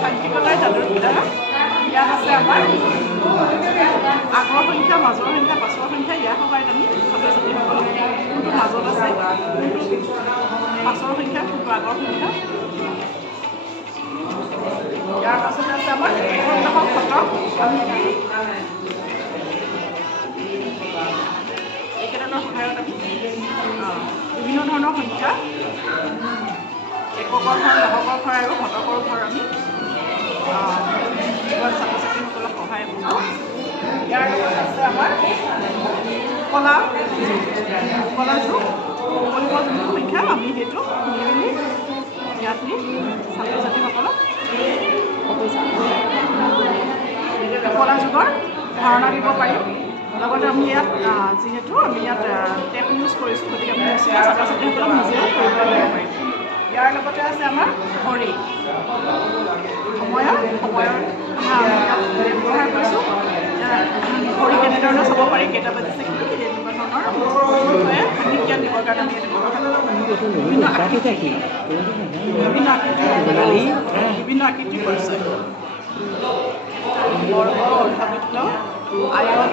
শান্তিকতাৰ যাদুৰ দ্বাৰা ইয়াত আছে আমাৰ আগৰ সংখ্যা, মাজৰ সংখ্যা, পাছৰ সংখ্যা। ইয়াৰ সহায়ত আমি ছাত্ৰ ছাত্ৰীসকলক কোনটো মাজত আছে, কোনটো পাছৰ সংখ্যা, কোনটো আগৰ সংখ্যা। ইয়াৰ পাছতে আছে আমাৰ শতক। আমি এইকেইটাৰ সহায়ত আমি বিভিন্ন ধৰণৰ সংখ্যা, এককৰ ঘৰ, দশকৰ ঘৰ আৰু শতকৰ ঘৰ আমি ছাত্ৰ ছাত্ৰীসকলক সহায় কৰোঁ। ইয়াৰ লগত আছে আমাৰ কলা যুগ, কৰিব যোনটো সংখ্যা আমি সেইটো নি মেলি ইয়াত নি ছাত্ৰ ছাত্ৰীসকলক কলা যুগৰ ধাৰণা দিব পাৰিম। লগতে আমি ইয়াত যিহেতু আমি ইয়াত টেপ ইউজ কৰিছোঁ, গতিকে আমি ছাত্ৰ ছাত্ৰীসকলক নিজেও কৰিবলৈ দিব পাৰিম। ইয়াৰ লগতে আছে আমাৰ ঘড়ী, সময়ৰ ব্যৱহাৰ কৰিছোঁ। ঘড়ী কেনেধৰণে চাব পাৰি, কেইটা বাজিছে, কিন্তু তেনেকুৱা ধৰণৰ বিষয়ে সাংঘিক জ্ঞান দিবৰ কাৰণে আমি এইটো ব্যৱহাৰ কৰোঁ। বিভিন্ন আকৃতিৰ পৰিচয়, বৰ্গ, অৰ্ধবৃত্ত, আয়ত,